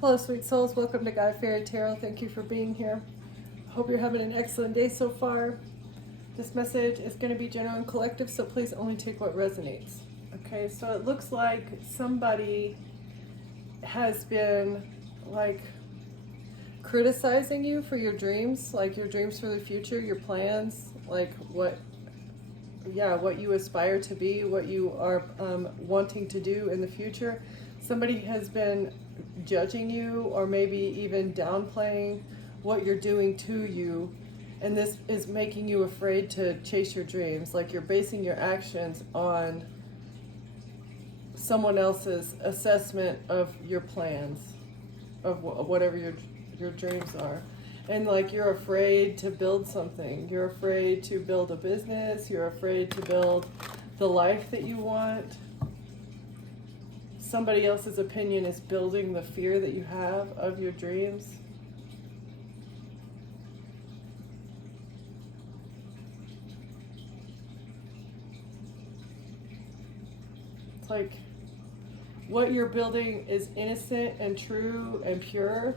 Hello, sweet souls. Welcome to Guy Fairy Tarot. Thank you for being here. Hope you're having an excellent day so far. This message is going to be general and collective, so please only take what resonates. Okay, so it looks like somebody has been like criticizing you for your dreams, like your dreams for the future, your plans, like what you aspire to be, what you are wanting to do in the future. Somebody has been judging you or maybe even downplaying what you're doing to you, and this is making you afraid to chase your dreams. Like you're basing your actions on someone else's assessment of your plans, of whatever your dreams are. And like you're afraid to build something. You're afraid to build a business. You're afraid to build the life that you want. Somebody else's opinion is building the fear that you have of your dreams. It's like what you're building is innocent and true and pure.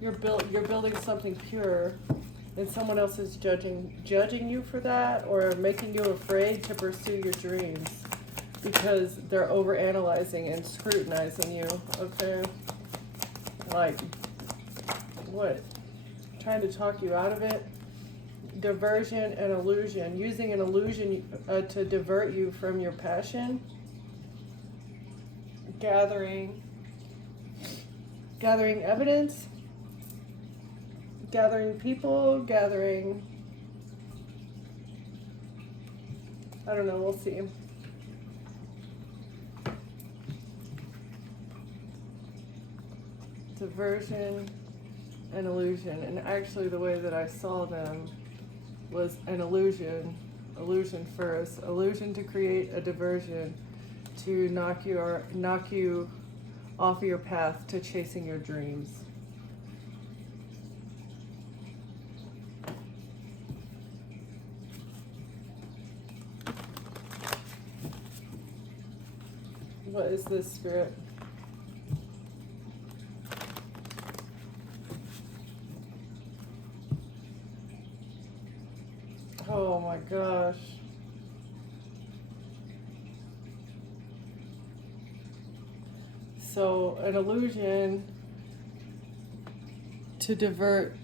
You're building something pure, and someone else is judging you for that, or making you afraid to pursue your dreams because they're overanalyzing and scrutinizing you. Okay, like what? Trying to talk you out of it. Diversion and illusion. Using an illusion to divert you from your passion. Gathering evidence. Gathering people, I don't know, we'll see. Diversion and illusion. And actually the way that I saw them was an illusion first. Illusion to create a diversion, to knock you off your path to chasing your dreams. What is this, Spirit? Oh my gosh. So, an illusion to divert,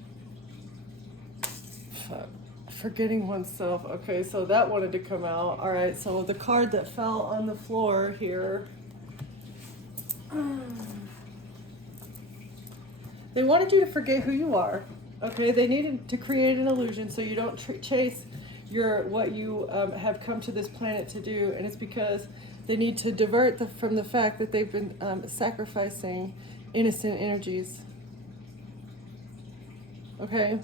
forgetting oneself. Okay, so that wanted to come out. All right, so the card that fell on the floor here. They wanted you to forget who you are. Okay, they needed to create an illusion so you don't chase what you have come to this planet to do, and it's because they need to divert from the fact that they've been sacrificing innocent energies. Okay.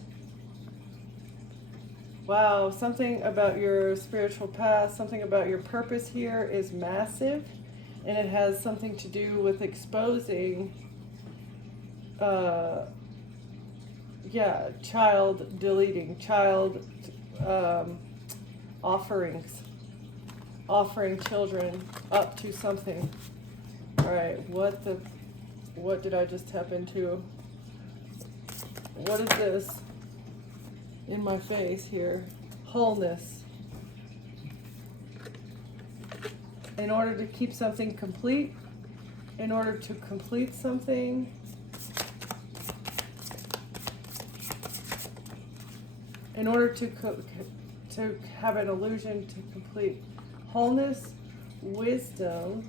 Wow, something about your spiritual path, something about your purpose here is massive, and it has something to do with exposing child deleting, child offering children up to something. All right, what did I just tap into? What is this in my face here? Wholeness. In order to keep something complete, in order to complete something, in order to have an illusion to complete wholeness, wisdom,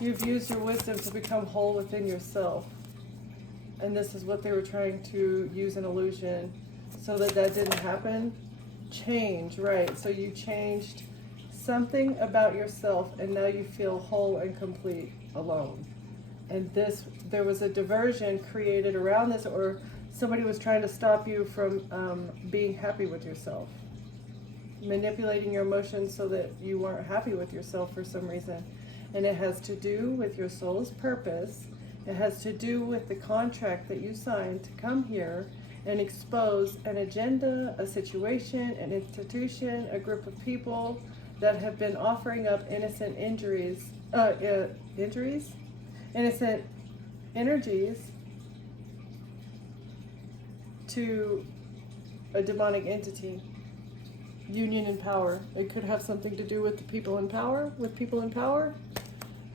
you've used your wisdom to become whole within yourself. And this is what they were trying to use an illusion so that didn't happen. Change, right? So you changed something about yourself, and now you feel whole and complete alone. And there was a diversion created around this, or somebody was trying to stop you from being happy with yourself, manipulating your emotions so that you weren't happy with yourself for some reason. And it has to do with your soul's purpose. It has to do with the contract that you signed to come here and expose an agenda, a situation, an institution, a group of people that have been offering up innocent innocent energies to a demonic entity. Union in power. It could have something to do with the people in power,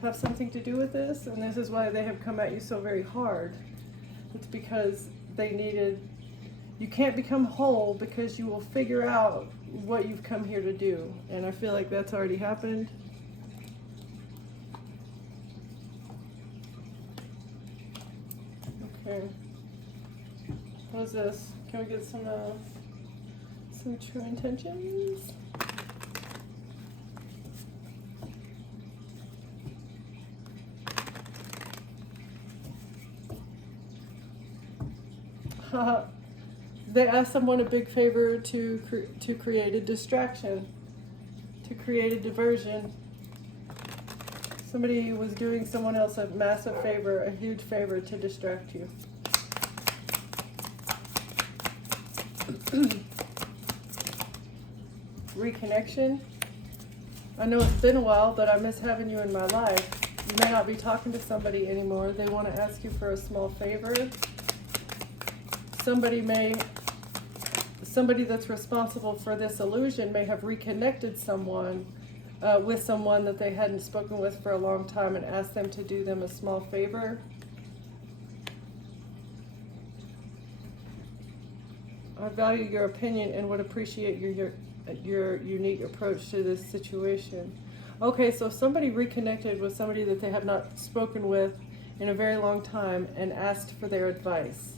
have something to do with this, and this is why they have come at you so very hard. It's because you can't become whole because you will figure out what you've come here to do. And I feel like that's already happened. Okay. What is this? Can we get some true intentions? They asked someone a big favor to create a distraction, to create a diversion. Somebody was doing someone else a massive favor, a huge favor to distract you. Reconnection. I know it's been a while, but I miss having you in my life. You may not be talking to somebody anymore. They want to ask you for a small favor. Somebody that's responsible for this illusion may have reconnected someone with someone that they hadn't spoken with for a long time and asked them to do them a small favor. I value your opinion and would appreciate your unique approach to this situation. Okay, so somebody reconnected with somebody that they have not spoken with in a very long time and asked for their advice.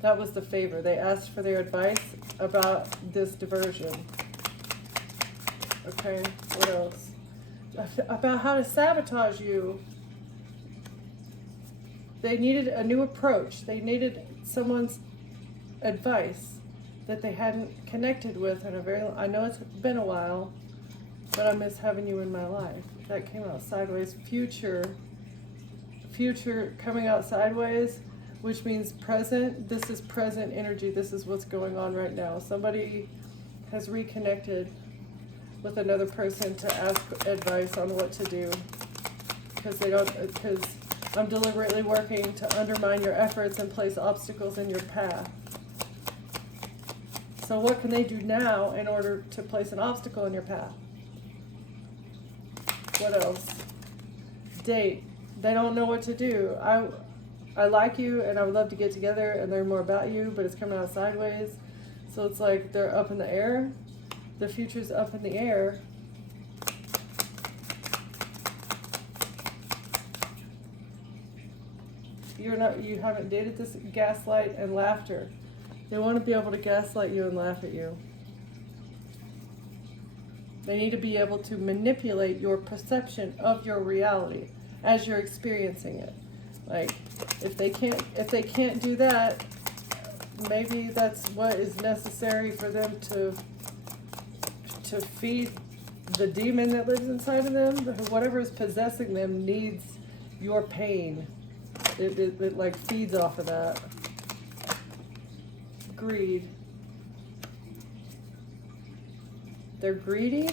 That was the favor. They asked for their advice about this diversion. Okay, what else? About how to sabotage you. They needed a new approach. They needed someone's advice that they hadn't connected with in a very long, I know it's been a while, but I miss having you in my life. That came out sideways. Future coming out sideways, which means present. This is present energy. This is what's going on right now. Somebody has reconnected with another person to ask advice on what to do because I'm deliberately working to undermine your efforts and place obstacles in your path. So what can they do now in order to place an obstacle in your path? What else? Date. They don't know what to do. I like you and I would love to get together and learn more about you, but it's coming out sideways. So it's like they're up in the air. The future's up in the air. You haven't dated this. Gaslight and laughter. They want to be able to gaslight you and laugh at you. They need to be able to manipulate your perception of your reality as you're experiencing it. Like, if they can't do that, maybe that's what is necessary for them to feed the demon that lives inside of them. Whatever is possessing them needs your pain. It like feeds off of that. Greed. They're greedy.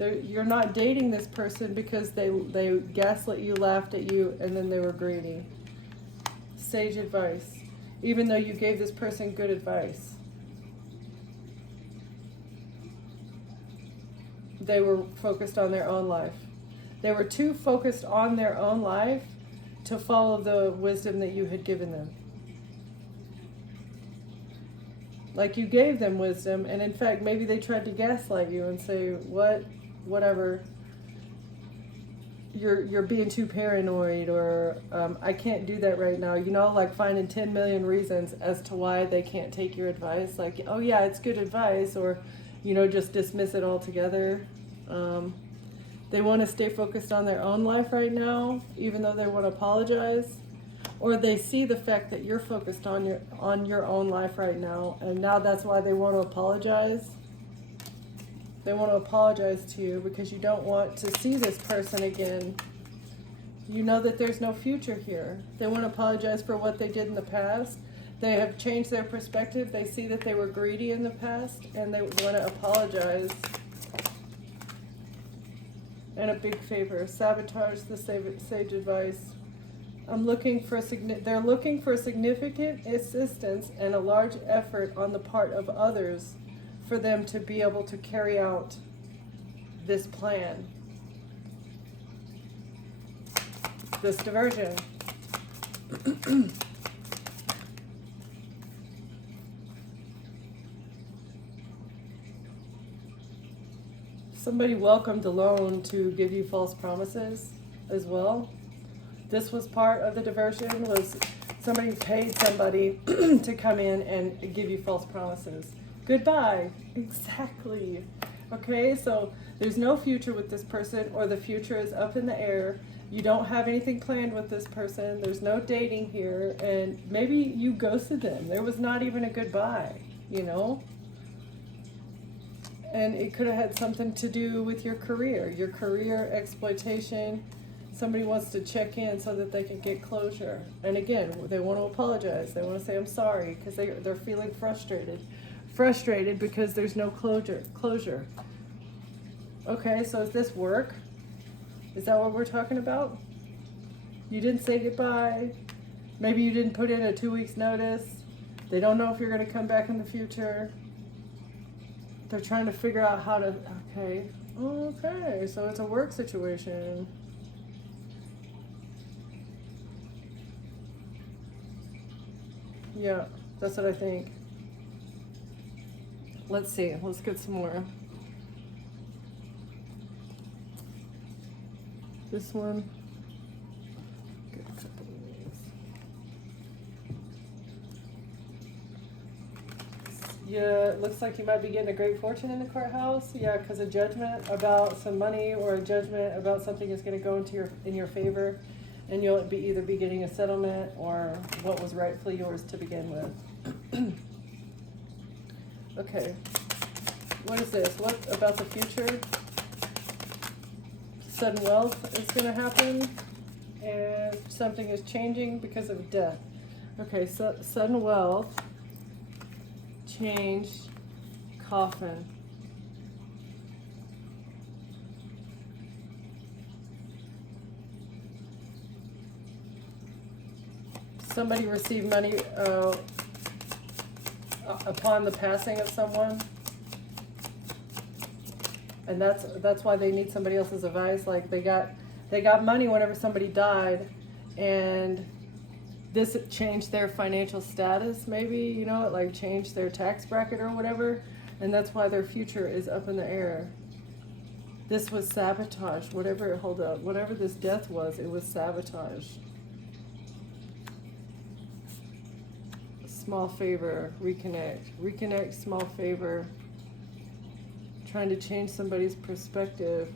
You're not dating this person because they gaslit you, laughed at you, and then they were greedy. Sage advice. Even though you gave this person good advice. They were focused on their own life. They were too focused on their own life to follow the wisdom that you had given them. Like, you gave them wisdom, and in fact, maybe they tried to gaslight you and say, whatever, you're being too paranoid, or I can't do that right now. You know, like finding 10 million reasons as to why they can't take your advice. Like, oh yeah, it's good advice, or, you know, just dismiss it altogether. They want to stay focused on their own life right now, even though they want to apologize. Or they see the fact that you're focused on your own life right now, and now that's why they want to apologize. They want to apologize to you because you don't want to see this person again. You know that there's no future here. They want to apologize for what they did in the past, They have changed their perspective. They see that they were greedy in the past, and they want to apologize. And a big favor. Sabotage the sage advice. I'm looking for they're looking for significant assistance and a large effort on the part of others for them to be able to carry out this plan. This diversion. Somebody welcomed a loan to give you false promises as well. This was part of the diversion, was somebody paid somebody to come in and give you false promises. Goodbye. Exactly. Okay, so there's no future with this person, or the future is up in the air. You don't have anything planned with this person. There's no dating here, and maybe you ghosted them. There was not even a goodbye, you know? And it could have had something to do with your career exploitation. Somebody wants to check in so that they can get closure. And again, they want to apologize. They want to say, I'm sorry, because they're feeling frustrated. Frustrated because there's no closure. Okay, so is this work? Is that what we're talking about? You didn't say goodbye. Maybe you didn't put in a 2 weeks notice. They don't know if you're going to come back in the future. They're trying to figure out how to, okay, so it's a work situation. Yeah, that's what I think. Let's see, let's get some more. This one. Get a couple of these. Yeah, it looks like you might be getting a great fortune in the courthouse. Yeah, because a judgment about some money or a judgment about something is going to go in your favor, and you'll either be getting a settlement or what was rightfully yours to begin with. Okay, what is this? What about the future? Sudden wealth is going to happen, and something is changing because of death. Okay, so sudden wealth. Change, coffin. Somebody received money upon the passing of someone, and that's why they need somebody else's advice. Like they got money whenever somebody died, and this changed their financial status, maybe, you know, it like changed their tax bracket or whatever, and that's why their future is up in the air. This was sabotage, whatever this death was, it was sabotage. Small favor, reconnect, small favor, trying to change somebody's perspective.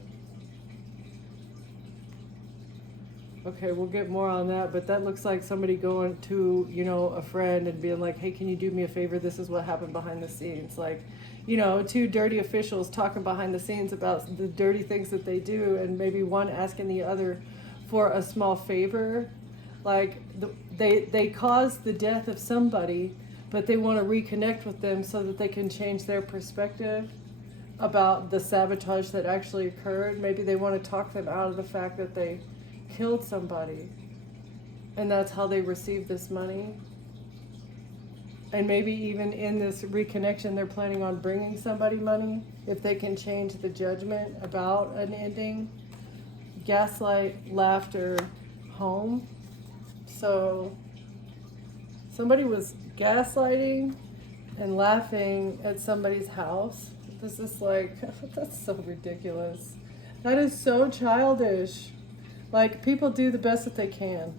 Okay, we'll get more on that, but that looks like somebody going to, you know, a friend and being like, hey, can you do me a favor? This is what happened behind the scenes. Like, you know, two dirty officials talking behind the scenes about the dirty things that they do, and maybe one asking the other for a small favor. Like, they caused the death of somebody, but they want to reconnect with them so that they can change their perspective about the sabotage that actually occurred. Maybe they want to talk them out of the fact that they killed somebody, and that's how they received this money. And maybe even in this reconnection, they're planning on bringing somebody money if they can change the judgment about an ending. Gaslight, laughter, home. So somebody was gaslighting and laughing at somebody's house. This is like, that's so ridiculous. That is so childish. Like, people do the best that they can.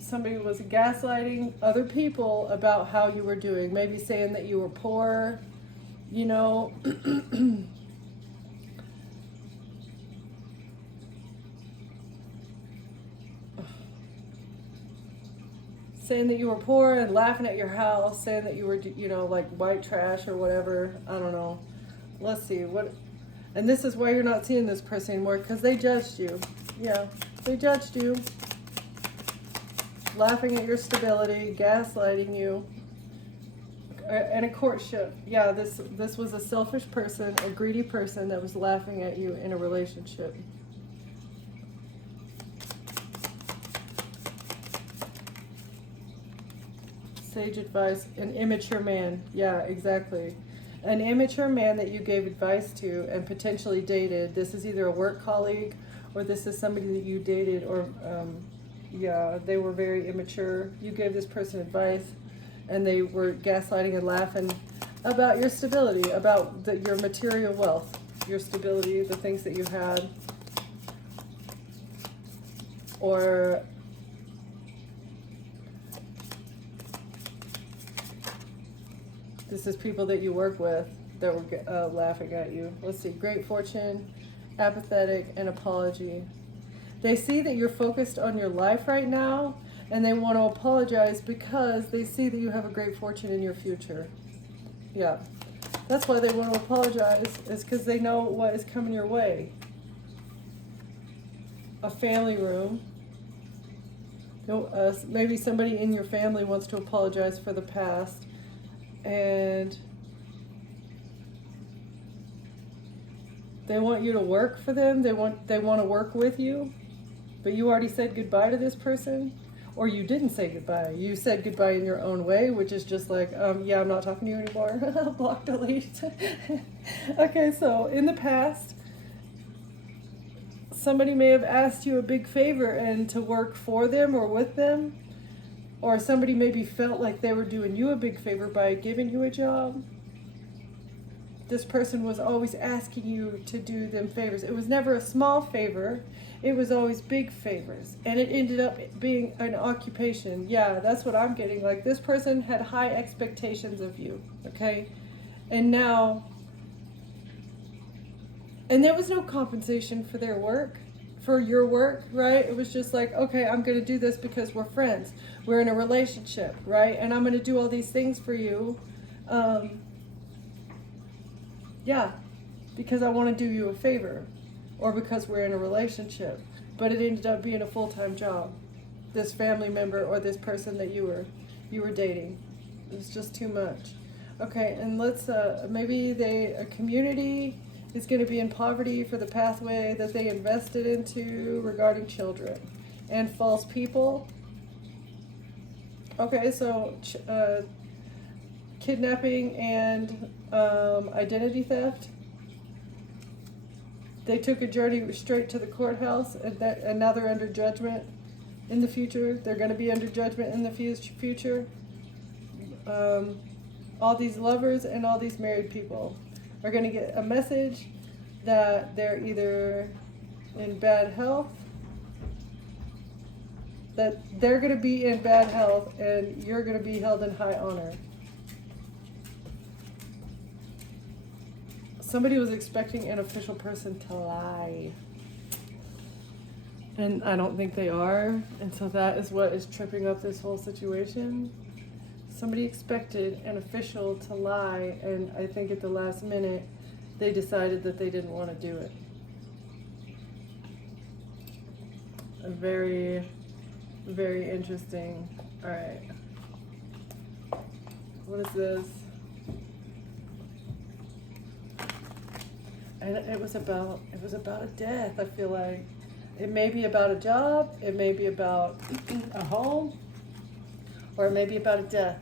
Somebody was gaslighting other people about how you were doing. Maybe saying that you were poor, you know. Saying that you were poor and laughing at your house, saying that you were, you know, like white trash or whatever. I don't know. Let's see. And this is why you're not seeing this person anymore, because they judged you. Yeah, they judged you. laughing at your stability, gaslighting you, and a courtship. Yeah, this was a selfish person, a greedy person that was laughing at you in a relationship. Sage advice, an immature man. Yeah, exactly. An immature man that you gave advice to and potentially dated. This is either a work colleague or this is somebody that you dated, or yeah, they were very immature. You gave this person advice and they were gaslighting and laughing about your stability, about your material wealth, your stability, the things that you had. Or this is people that you work with that were laughing at you. Let's see, great fortune, apathetic, and apology. They see that you're focused on your life right now, and they want to apologize because they see that you have a great fortune in your future. Yeah, that's why they want to apologize, is because they know what is coming your way. A family room. Maybe somebody in your family wants to apologize for the past, and they want you to work for them. They want to work with you, but you already said goodbye to this person, or you didn't say goodbye. You said goodbye in your own way, which is just like, yeah, I'm not talking to you anymore. Block, delete. Okay, so in the past, somebody may have asked you a big favor and to work for them or with them, or somebody maybe felt like they were doing you a big favor by giving you a job. This person was always asking you to do them favors. It was never a small favor. It was always big favors. And it ended up being an occupation. Yeah, that's what I'm getting. Like, this person had high expectations of you, okay? And now, and there was no compensation for their work, for your work, right? It was just like, okay, I'm going to do this because we're friends. We're in a relationship, right? And I'm going to do all these things for you. Yeah, because I want to do you a favor, or because we're in a relationship. But it ended up being a full-time job. This family member or this person that you were dating. It was just too much. Okay, and let's maybe a community is going to be in poverty for the pathway that they invested into regarding children and false people. Okay, so kidnapping and identity theft. They took a journey straight to the courthouse, and now they're under judgment in the future. They're going to be under judgment in the future. All these lovers and all these married people are going to get a message that they're either in bad health, that they're going to be in bad health, and you're going to be held in high honor. Somebody was expecting an official person to lie. And I don't think they are. And so that is what is tripping up this whole situation. Somebody expected an official to lie, and I think at the last minute, they decided that they didn't want to do it. Very, very interesting. All right. What is this? And it was about a death, I feel like. It may be about a job, it may be about a home, or it may be about a death.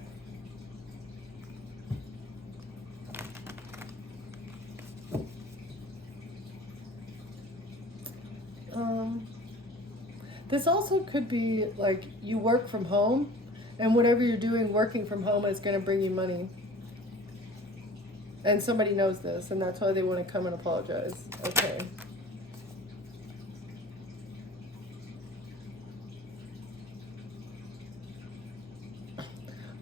This also could be like you work from home, and whatever you're doing working from home is going to bring you money. And somebody knows this, and that's why they want to come and apologize. Okay.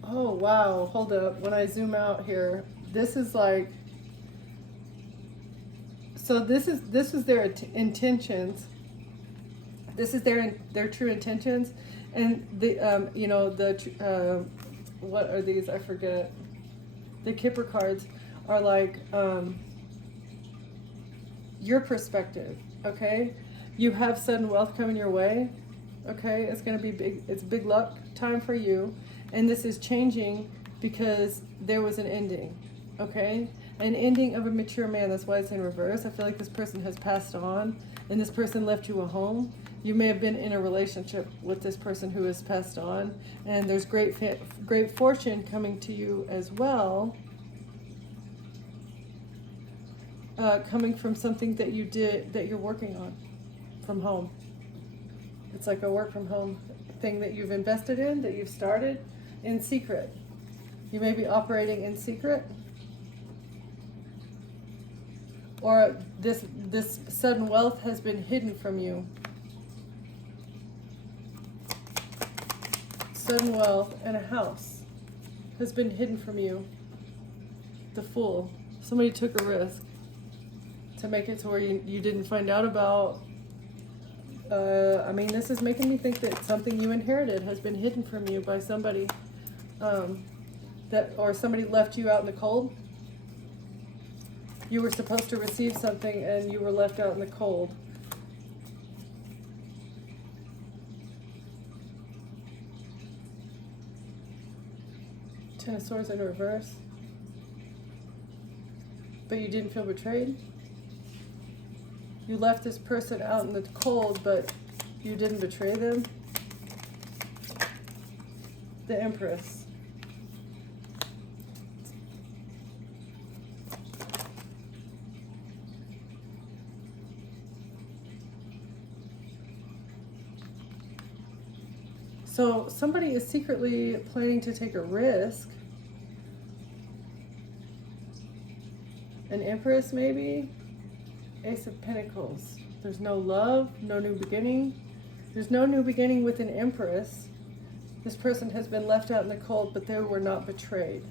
Oh, wow. Hold up. When I zoom out here, this is like, so this is their intentions. This is their true intentions. And the, you know, what are these? I forget. The Kipper cards are like your perspective, okay? You have sudden wealth coming your way, okay? It's gonna be big, it's big luck. time for you, and this is changing because there was an ending, okay? An ending of a mature man. That's why it's in reverse. I feel like this person has passed on, and this person left you a home. You may have been in a relationship with this person who has passed on, and there's great fortune coming to you as well, coming from something that you did, that you're working on from home. It's like a work from home thing that you've invested in, that you've started in secret. You may be operating in secret, or this sudden wealth has been hidden from you. Sudden wealth and a house has been hidden from you. The Fool. Somebody took a risk to make it to where you didn't find out about. I mean, this is making me think that something you inherited has been hidden from you by somebody, or somebody left you out in the cold. You were supposed to receive something and you were left out in the cold. Ten of Swords in reverse. But you didn't feel betrayed. You left this person out in the cold, but you didn't betray them. The Empress. So somebody is secretly planning to take a risk. An Empress, maybe? Ace of Pentacles. There's no love, no new beginning. There's no new beginning with an Empress. This person has been left out in the cold, but they were not betrayed.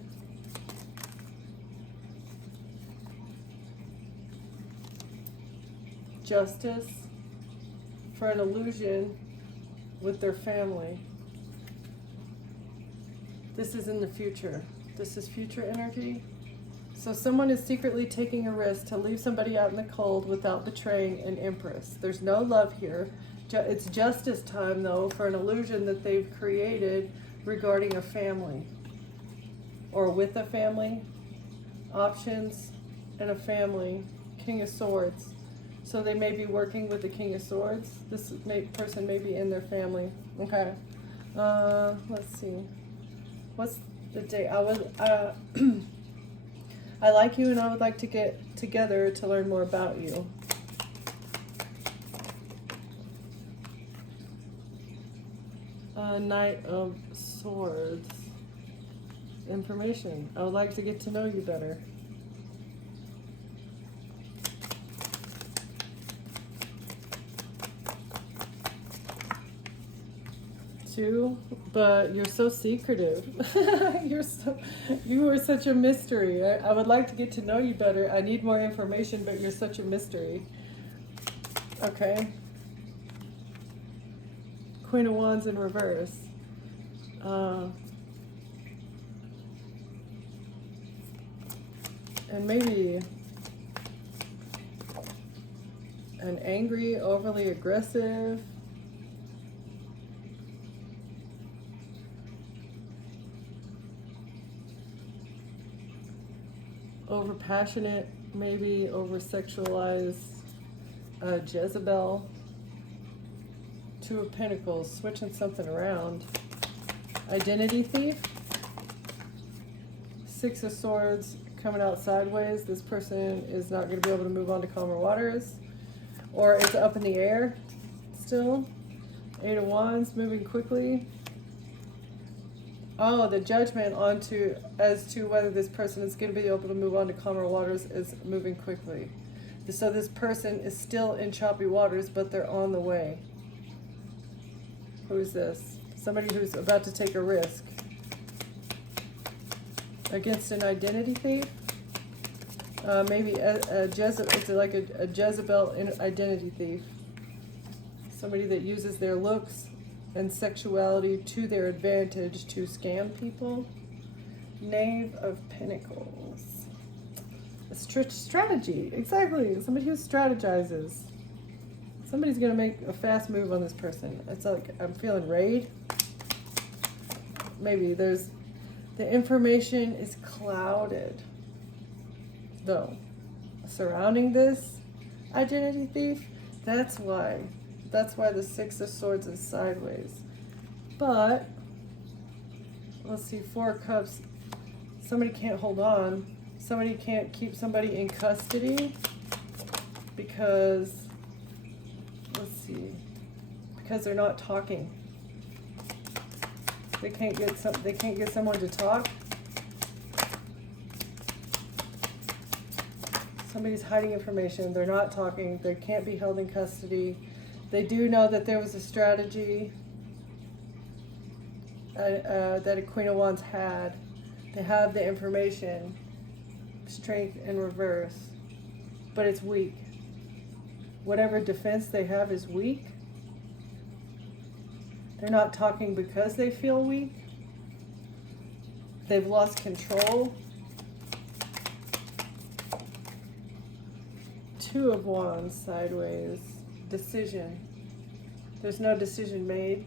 Justice for an illusion with their family. This is in the future. This is future energy. So someone is secretly taking a risk to leave somebody out in the cold without betraying an Empress. There's no love here. It's justice time, though, for an illusion that they've created regarding a family or with a family. Options and a family. King of Swords. So they may be working with the King of Swords. This person may be in their family. Okay. Let's see. What's the date? I like you and I would like to get together to learn more about you. Knight of Swords. Information. I would like to get to know you better. Two, but you're so secretive. You are such a mystery. I would like to get to know you better. I need more information, but you're such a mystery. Okay. Queen of Wands in reverse. And maybe an angry, overly aggressive, over passionate, maybe over sexualized Jezebel. Two of Pentacles, switching something around. Identity thief. Six of Swords coming out sideways. This person is not going to be able to move on to calmer waters, or it's up in the air still. Eight of Wands, moving quickly. Oh, the Judgment as to whether this person is going to be able to move on to calmer waters is moving quickly. So this person is still in choppy waters, but they're on the way. Who is this? Somebody who's about to take a risk against an identity thief. Maybe it's like a Jezebel identity thief. Somebody that uses their looks and sexuality to their advantage to scam people. Knave of Pentacles. A strategy, exactly. Somebody who strategizes. Somebody's gonna make a fast move on this person. It's like I'm feeling raid. maybe the information is clouded, though, surrounding this identity thief. That's why the Six of Swords is sideways. But let's see, Four of Cups. Somebody can't hold on. Somebody can't keep somebody in custody because, let's see, because they're not talking. They can't get someone to talk. Somebody's hiding information. They're not talking. They can't be held in custody. They do know that there was a strategy that a Queen of Wands had. They have the information, strength in reverse, but it's weak. Whatever defense they have is weak. They're not talking because they feel weak. They've lost control. Two of Wands sideways. Decision. There's no decision made.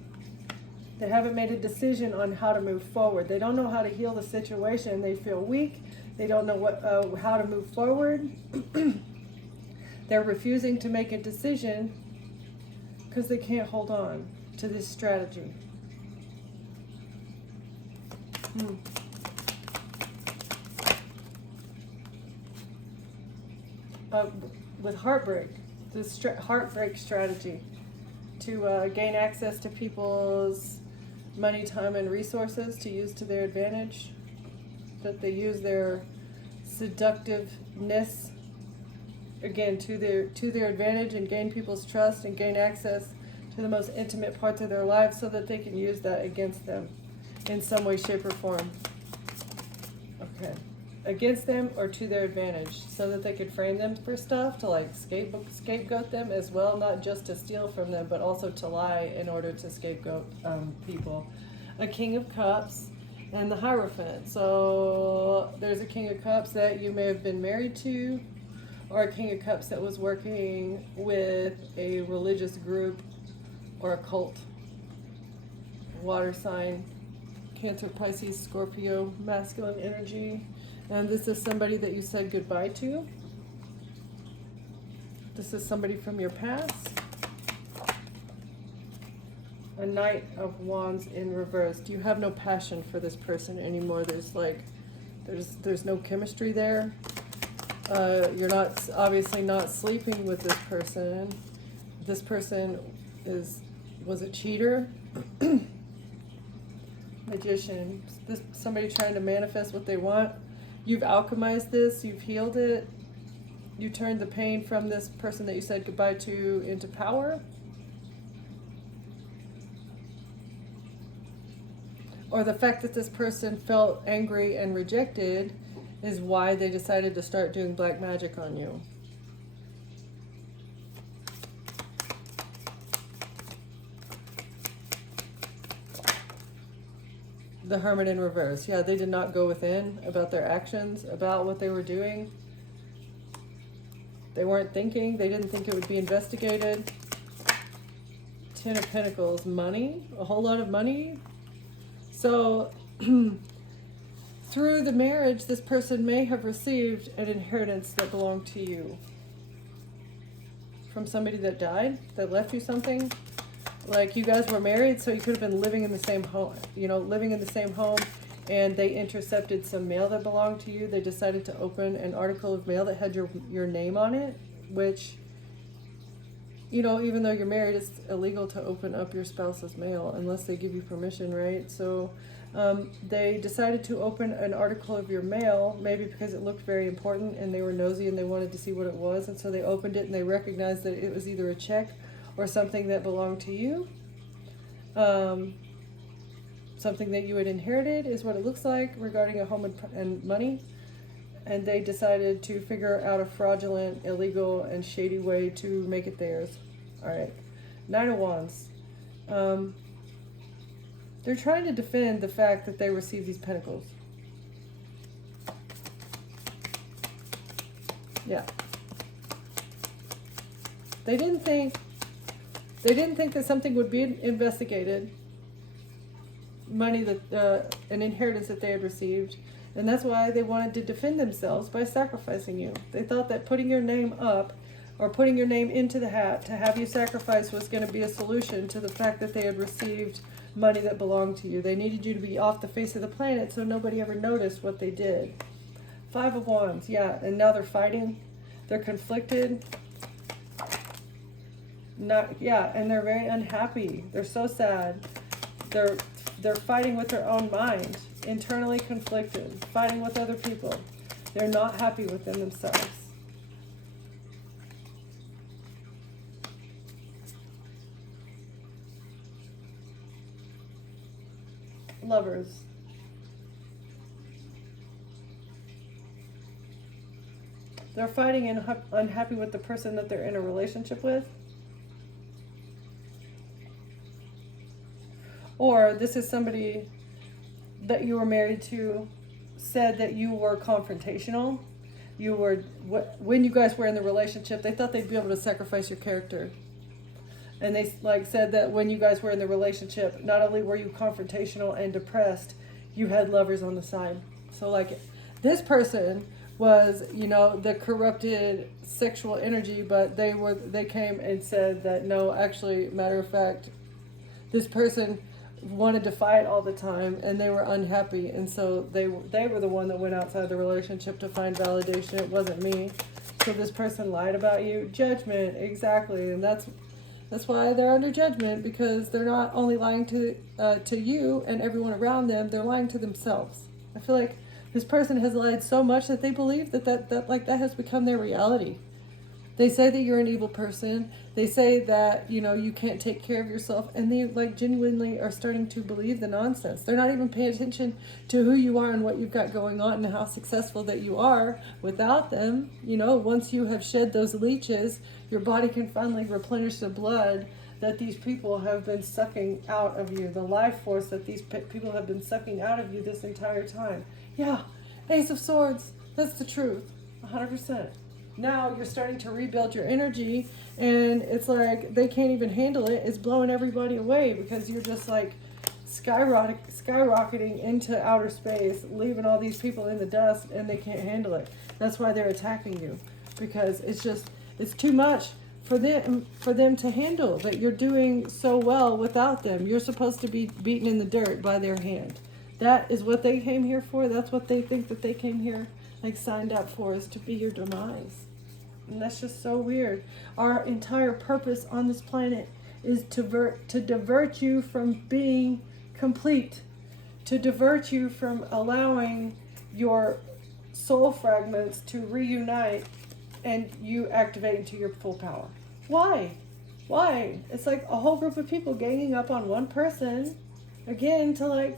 They haven't made a decision on how to move forward. They don't know how to heal the situation. They feel weak. They don't know how to move forward. They're refusing to make a decision because they can't hold on to this strategy. With heartbreak, this heartbreak strategy to gain access to people's money, time, and resources to use to their advantage, that they use their seductiveness again to their advantage and gain people's trust and gain access to the most intimate parts of their lives so that they can use that against them in some way, shape, or form. Okay. Against them or to their advantage so that they could frame them for stuff, to like scapegoat them as well, not just to steal from them, but also to lie in order to scapegoat people. A King of Cups and the Hierophant. So there's a King of Cups that you may have been married to, or a King of Cups that was working with a religious group or a cult. Water sign, Cancer, Pisces, Scorpio, masculine energy. And this is somebody that you said goodbye to. This is somebody from your past. A Knight of Wands in reverse. You have no passion for this person anymore. There's no chemistry there. You're obviously not sleeping with this person. This person was a cheater. Magician. Somebody trying to manifest what they want. You've alchemized this, you've healed it, you turned the pain from this person that you said goodbye to into power. Or the fact that this person felt angry and rejected is why they decided to start doing black magic on you. The Hermit in reverse. Yeah, they did not go within about their actions, about what they were doing. They weren't thinking. They didn't think it would be investigated. Ten of Pentacles. Money. A whole lot of money. So, through the marriage, this person may have received an inheritance that belonged to you. From somebody that died, that left you something. Like you guys were married, so you could have been living in the same home, and they intercepted some mail that belonged to you. They decided to open an article of mail that had your name on it, which, even though you're married, it's illegal to open up your spouse's mail unless they give you permission, right? So they decided to open an article of your mail, maybe because it looked very important and they were nosy and they wanted to see what it was, and so they opened it and they recognized that it was either a check or something that belonged to you. Something that you had inherited is what it looks like regarding a home and money. And they decided to figure out a fraudulent, illegal, and shady way to make it theirs. All right. Nine of Wands. They're trying to defend the fact that they received these pentacles. Yeah. They didn't think that something would be investigated. money that an inheritance that they had received, and that's why they wanted to defend themselves by sacrificing you. They thought that putting your name up or putting your name into the hat to have you sacrificed was going to be a solution to the fact that they had received money that belonged to you. They needed you to be off the face of the planet so nobody ever noticed what they did. 5 of Wands, yeah, and now they're fighting. They're conflicted. And they're very unhappy. They're so sad. They're fighting with their own mind, internally conflicted, fighting with other people. They're not happy within themselves. Lovers. They're fighting and unhappy with the person that they're in a relationship with. Or this is somebody that you were married to said that you were confrontational. You were, when you guys were in the relationship, they thought they'd be able to sacrifice your character. And they said that when you guys were in the relationship, not only were you confrontational and depressed, you had lovers on the side. So this person was, the corrupted sexual energy, but they came and said that no, actually, matter of fact, this person wanted to fight all the time and they were unhappy, and so they were the one that went outside the relationship to find validation. It wasn't me. So this person lied about you. Judgment, exactly. And that's why they're under judgment, because they're not only lying to you and everyone around them, they're lying to themselves. I feel like this person has lied so much that they believe that has become their reality. They say that you're an evil person. They say that, you can't take care of yourself. And they genuinely are starting to believe the nonsense. They're not even paying attention to who you are and what you've got going on and how successful that you are without them. Once you have shed those leeches, your body can finally replenish the blood that these people have been sucking out of you. The life force that these people have been sucking out of you this entire time. Yeah, Ace of Swords. That's the truth. 100%. Now you're starting to rebuild your energy, and it's like they can't even handle it. It's blowing everybody away because you're just skyrocketing into outer space, leaving all these people in the dust, and they can't handle it. That's why they're attacking you, because it's too much for them to handle, that you're doing so well without them. You're supposed to be beaten in the dirt by their hand. That is what they came here for. That's what they think that they came here signed up for, is to be your demise. And that's just so weird. Our entire purpose on this planet is to divert you from being complete, to divert you from allowing your soul fragments to reunite and you activate into your full power. Why? It's like a whole group of people ganging up on one person again to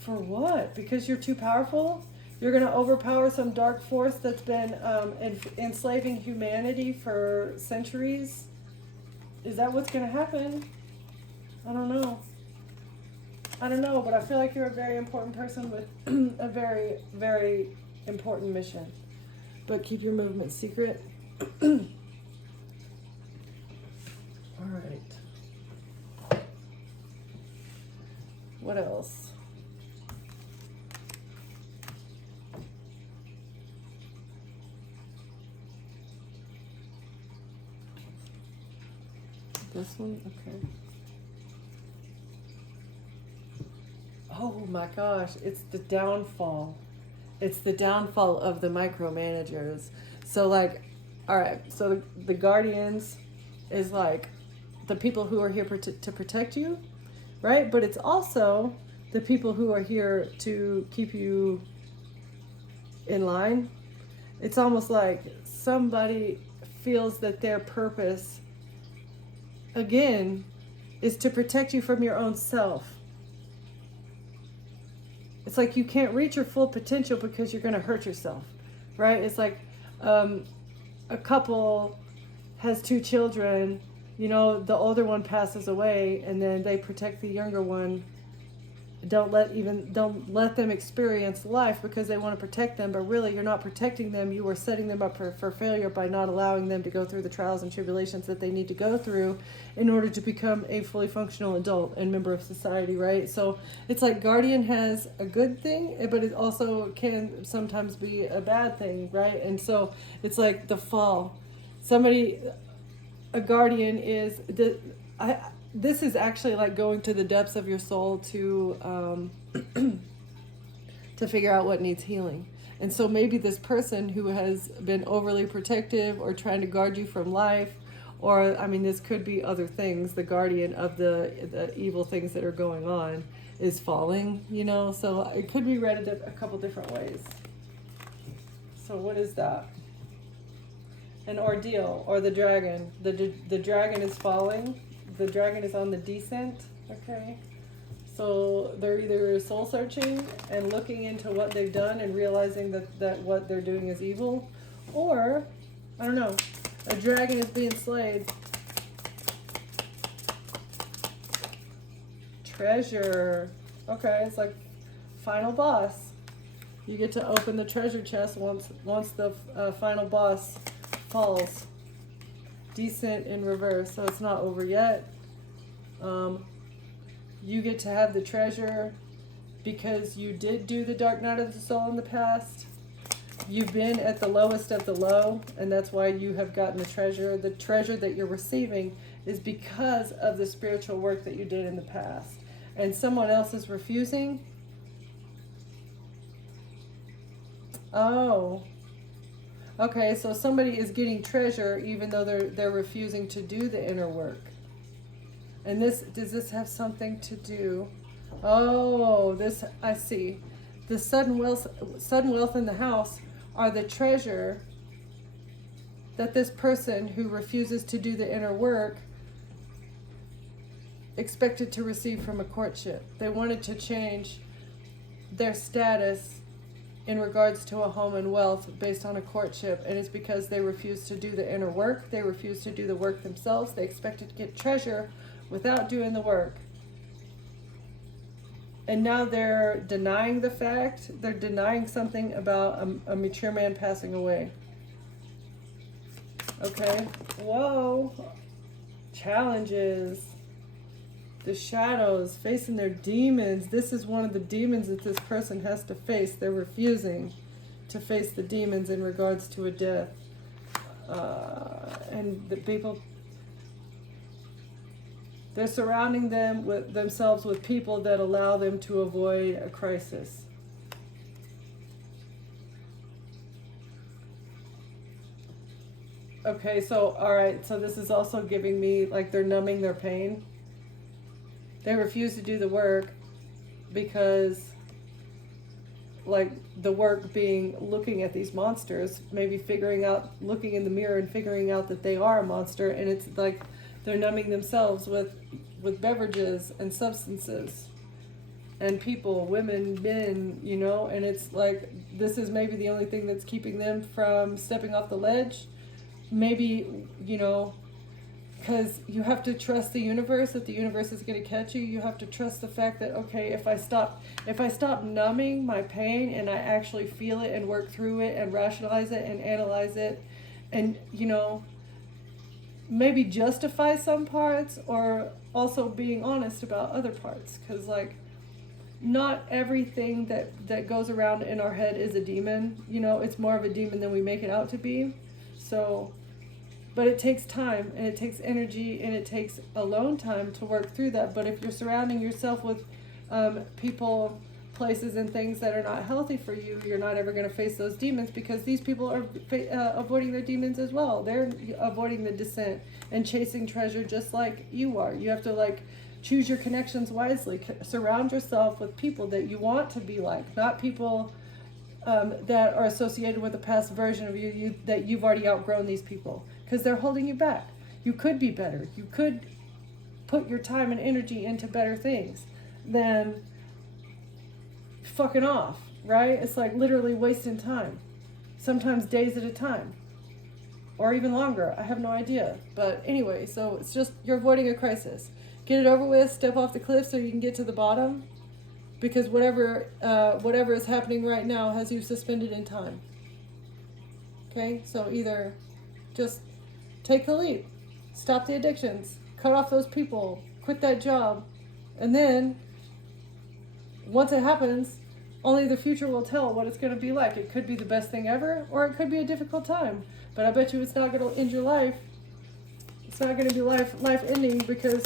for what? Because you're too powerful? You're going to overpower some dark force that's been enslaving humanity for centuries? Is that what's going to happen? I don't know, but I feel like you're a very important person with a very, very important mission. But keep your movement secret. All right. What else? This one? Okay. Oh my gosh, it's the downfall. It's the downfall of the micromanagers. So all right, so the guardians is the people who are here to protect you, right? But it's also the people who are here to keep you in line. It's almost like somebody feels that their purpose, again, is to protect you from your own self. It's like you can't reach your full potential because you're going to hurt yourself, right? It's like a couple has 2 children, the older one passes away, and then they protect the younger one don't let them experience life because they want to protect them, but really you're not protecting them. You are setting them up for failure by not allowing them to go through the trials and tribulations that they need to go through in order to become a fully functional adult and member of society, right? So it's like guardian has a good thing, but it also can sometimes be a bad thing, right? And so it's like the fall. A guardian is this is actually like going to the depths of your soul to figure out what needs healing. And so maybe this person who has been overly protective or trying to guard you from life, or I mean, this could be other things. The guardian of the evil things that are going on is falling, you know. So it could be read a couple different ways. So what is that? An ordeal, or the dragon. The dragon is falling. The dragon is on the descent, okay? So they're either soul searching and looking into what they've done and realizing that what they're doing is evil, or, I don't know, a dragon is being slayed. Treasure. Okay, it's like final boss. You get to open the treasure chest once the final boss falls. Descent in reverse, so it's not over yet. You get to have the treasure because you did do the dark night of the soul in the past. You've been at the lowest of the low, and that's why you have gotten the treasure. The treasure that you're receiving is because of the spiritual work that you did in the past. And someone else is refusing. Oh. Okay, so somebody is getting treasure even though they're refusing to do the inner work. And does this have something to do? Oh, this, I see. The sudden wealth in the house are the treasure that this person who refuses to do the inner work expected to receive from a courtship. They wanted to change their status in regards to a home and wealth based on a courtship, and it's because they refuse to do the inner work. They refuse to do the work themselves. They expected to get treasure without doing the work. And now they're denying the fact. They're denying something about a mature man passing away. Okay. Whoa. Challenges. The shadows, facing their demons. This is one of the demons that this person has to face. They're refusing to face the demons in regards to a death. And the people, they're surrounding themselves with people that allow them to avoid a crisis. Okay, so, all right, so this is also giving me, like, they're numbing their pain. They refuse to do the work because, like, the work being looking at these monsters, maybe looking in the mirror and figuring out that they are a monster, and it's like they're numbing themselves with beverages and substances and people, women, men, you know, and it's like this is maybe the only thing that's keeping them from stepping off the ledge. Maybe, you know, because you have to trust the universe, that the universe is going to catch you. You have to trust the fact that, okay, if I stop numbing my pain and I actually feel it and work through it and rationalize it and analyze it and, you know, maybe justify some parts, or also being honest about other parts. Because, like, not everything that goes around in our head is a demon. You know, it's more of a demon than we make it out to be. So... but it takes time, and it takes energy, and it takes alone time to work through that. But if you're surrounding yourself with people, places, and things that are not healthy for you, you're not ever going to face those demons, because these people are avoiding their demons as well. They're avoiding the descent and chasing treasure just like you are. You have to, like, choose your connections wisely. Surround yourself with people that you want to be like, not people that are associated with a past version of you that you've already outgrown these people. Because they're holding you back. You could be better. You could put your time and energy into better things than fucking off, right? It's like literally wasting time. Sometimes days at a time. Or even longer. I have no idea. But anyway, so it's just, you're avoiding a crisis. Get it over with, step off the cliff so you can get to the bottom. because whatever is happening right now has you suspended in time. Okay, so either just take the leap, stop the addictions, cut off those people, quit that job, and then once it happens, only the future will tell what it's going to be like. It could be the best thing ever, or it could be a difficult time. But I bet you it's not going to end your life. It's not going to be life ending, because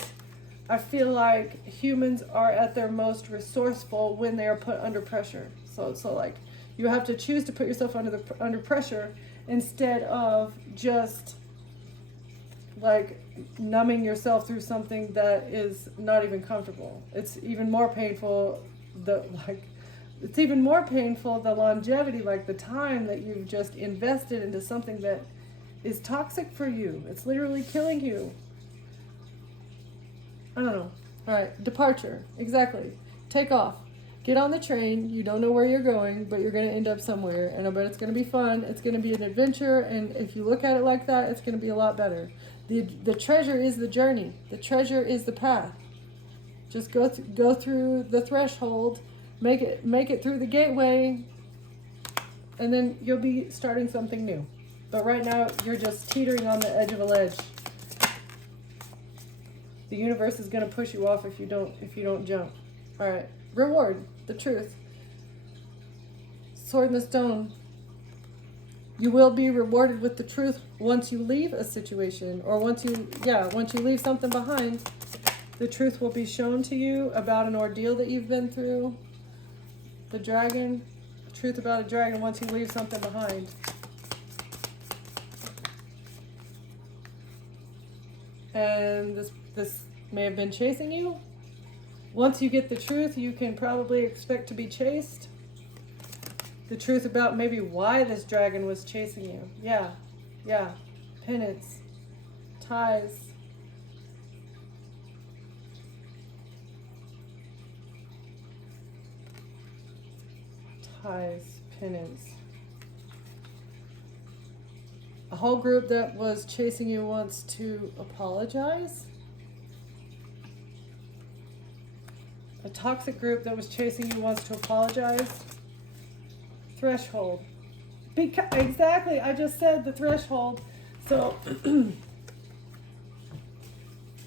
I feel like humans are at their most resourceful when they are put under pressure. So like you have to choose to put yourself under pressure instead of just like numbing yourself through something that is not even comfortable. It's even more painful. It's even more painful, the longevity, like the time that you've just invested into something that is toxic for you. It's literally killing you. I don't know. All right, departure. Exactly. Take off. Get on the train. You don't know where you're going, but you're going to end up somewhere. And I bet it's going to be fun. It's going to be an adventure. And if you look at it like that, it's going to be a lot better. The treasure is the journey. The treasure is the path. Just go through the threshold. Make it through the gateway. And then you'll be starting something new. But right now, you're just teetering on the edge of a ledge. The universe is going to push you off if you don't jump. All right. Reward, the truth. Sword in the stone. You will be rewarded with the truth once you leave a situation, or once you leave something behind. The truth will be shown to you about an ordeal that you've been through. The dragon, the truth about a dragon once you leave something behind. And this may have been chasing you. Once you get the truth, you can probably expect to be chased. The truth about maybe why this dragon was chasing you. Yeah. Penance. Ties. Penance. A whole group that was chasing you wants to apologize. A toxic group that was chasing you wants to apologize. Threshold. Exactly, I just said the threshold. So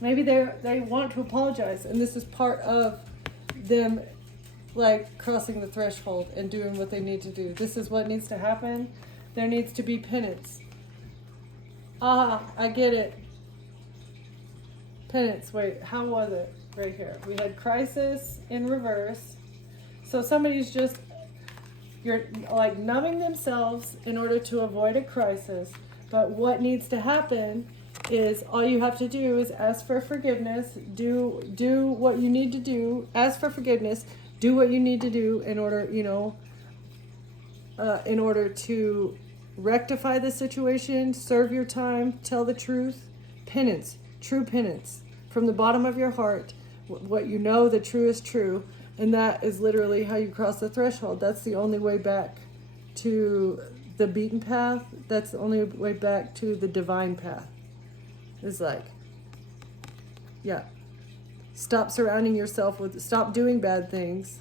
maybe they want to apologize, and this is part of them like crossing the threshold and doing what they need to do. This is what needs to happen. There needs to be penance. I get it. Penance. Wait, how was it? Right here. We had crisis in reverse. So somebody's you're like numbing themselves in order to avoid a crisis. But what needs to happen is all you have to do is ask for forgiveness. Do what you need to do. Ask for forgiveness. Do what you need to do in order, in order to rectify the situation, serve your time, tell the truth. Penance, true penance. From the bottom of your heart, what you know, the true is true. And that is literally how you cross the threshold. That's the only way back to the beaten path. That's the only way back to the divine path. It's like, stop surrounding yourself stop doing bad things,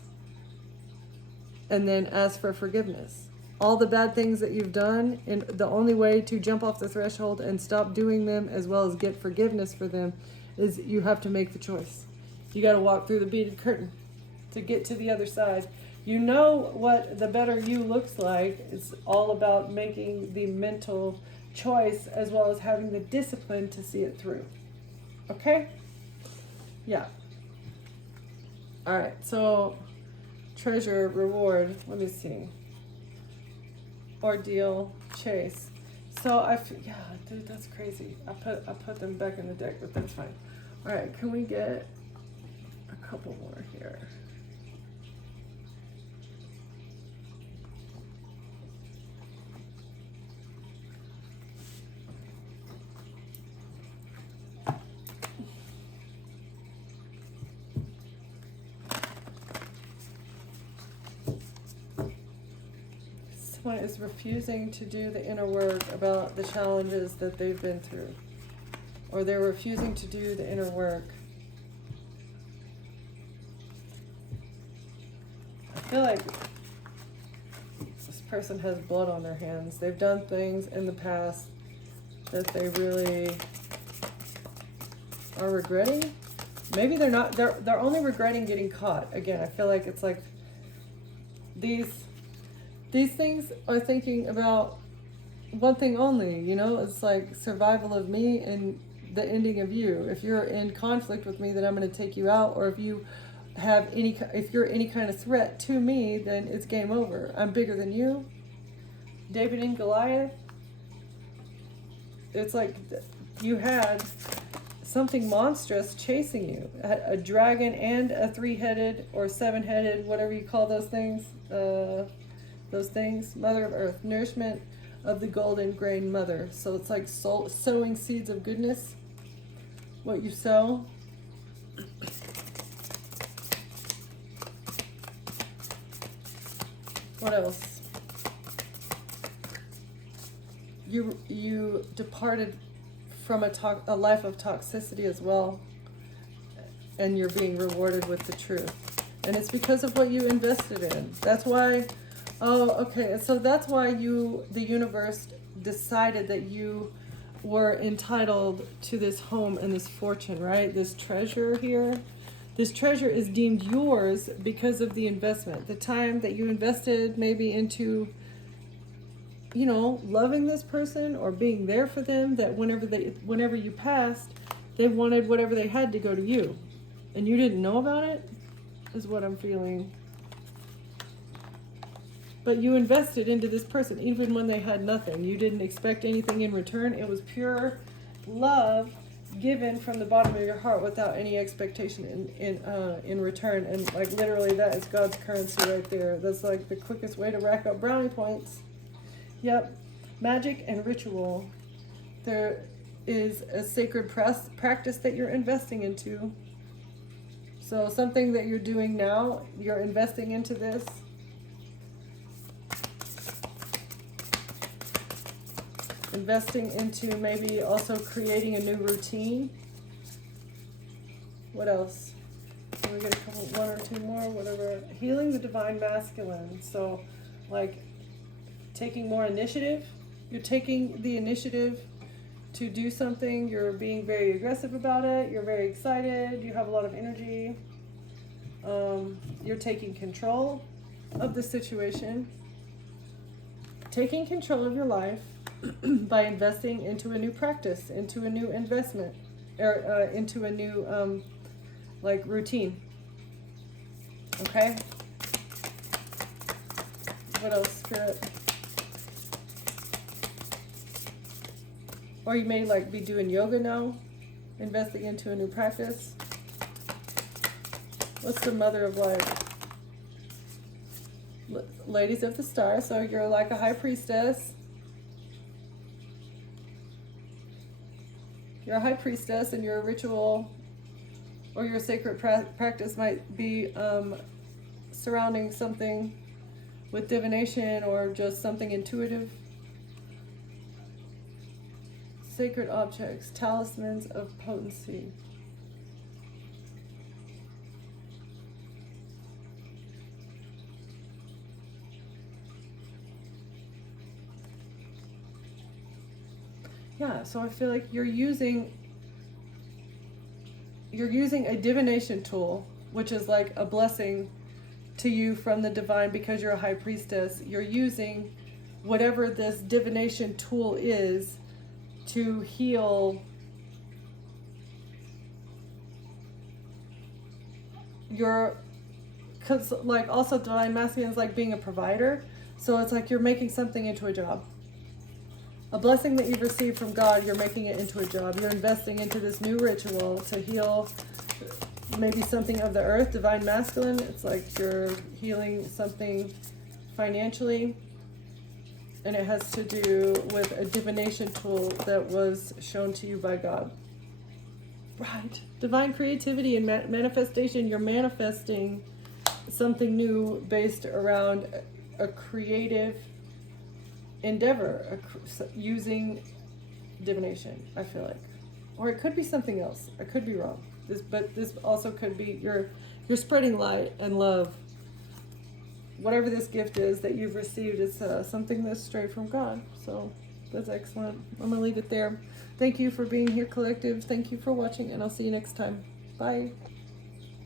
and then ask for forgiveness. All the bad things that you've done, and the only way to jump off the threshold and stop doing them as well as get forgiveness for them is you have to make the choice. You got to walk through the beaded curtain to get to the other side. You know what the better you looks like. It's all about making the mental choice as well as having the discipline to see it through. Okay? Yeah. All right, so treasure, reward, let me see. Ordeal, chase. So dude, that's crazy. I put them back in the deck, but that's fine. All right, can we get a couple more here? Someone is refusing to do the inner work about the challenges that they've been through, or they're refusing to do the inner work. feel like this person has blood on their hands. They've done things in the past that they really are regretting. Maybe they're not, they're only regretting getting caught. Again, I feel like it's like these things are thinking about one thing only, you know. It's like survival of me and the ending of you. If you're in conflict with me, then I'm going to take you out. Or if you have if you're any kind of threat to me, then it's game over. I'm bigger than you. David and Goliath. It's like you had something monstrous chasing you. A dragon and a 3-headed or 7-headed, whatever you call those things. Mother of earth, nourishment of the golden grain mother. So it's like sowing seeds of goodness. What you sow. What else? You departed from a life of toxicity as well, and you're being rewarded with the truth. And it's because of what you invested in. That's why, so that's why the universe decided that you were entitled to this home and this fortune, right? This treasure here. This treasure is deemed yours because of the investment. The time that you invested maybe into, you know, loving this person or being there for them, that whenever you passed, they wanted whatever they had to go to you. And you didn't know about it, is what I'm feeling. But you invested into this person even when they had nothing. You didn't expect anything in return. It was pure love given from the bottom of your heart without any expectation in return. And like literally that is God's currency right there. That's like the quickest way to rack up brownie points. Yep. Magic and ritual. There is a sacred practice that you're investing into. So something that you're doing now, you're investing into this. Investing into maybe also creating a new routine. What else? Can we get one or two more? Whatever. Healing the divine masculine. So like taking more initiative. You're taking the initiative to do something. You're being very aggressive about it. You're very excited. You have a lot of energy. You're taking control of the situation. Taking control of your life by investing into a new practice, into a new investment, or into a new like routine. Okay? What else, Spirit? Or you may like be doing yoga now, investing into a new practice. What's the mother of life? Ladies of the Star, so you're like a high priestess. You're a high priestess, and your ritual or your sacred practice might be surrounding something with divination or just something intuitive. Sacred objects, talismans of potency. Yeah, so I feel like you're using a divination tool, which is like a blessing to you from the divine because you're a high priestess. You're using whatever this divination tool is to heal your, because like also divine masculine is like being a provider. So it's like you're making something into a job. A blessing that you've received from God, you're making it into a job. You're investing into this new ritual to heal maybe something of the earth, divine masculine. It's like you're healing something financially. And it has to do with a divination tool that was shown to you by God. Right. Divine creativity and manifestation. You're manifesting something new based around a creative endeavor, using divination, I feel like. Or it could be something else. I could be wrong. But this also could be you're spreading light and love whatever this gift is that you've received is something that's straight from God. So that's excellent. I'm going to leave it there. Thank you for being here, collective. Thank you for watching, and I'll see you next time. Bye.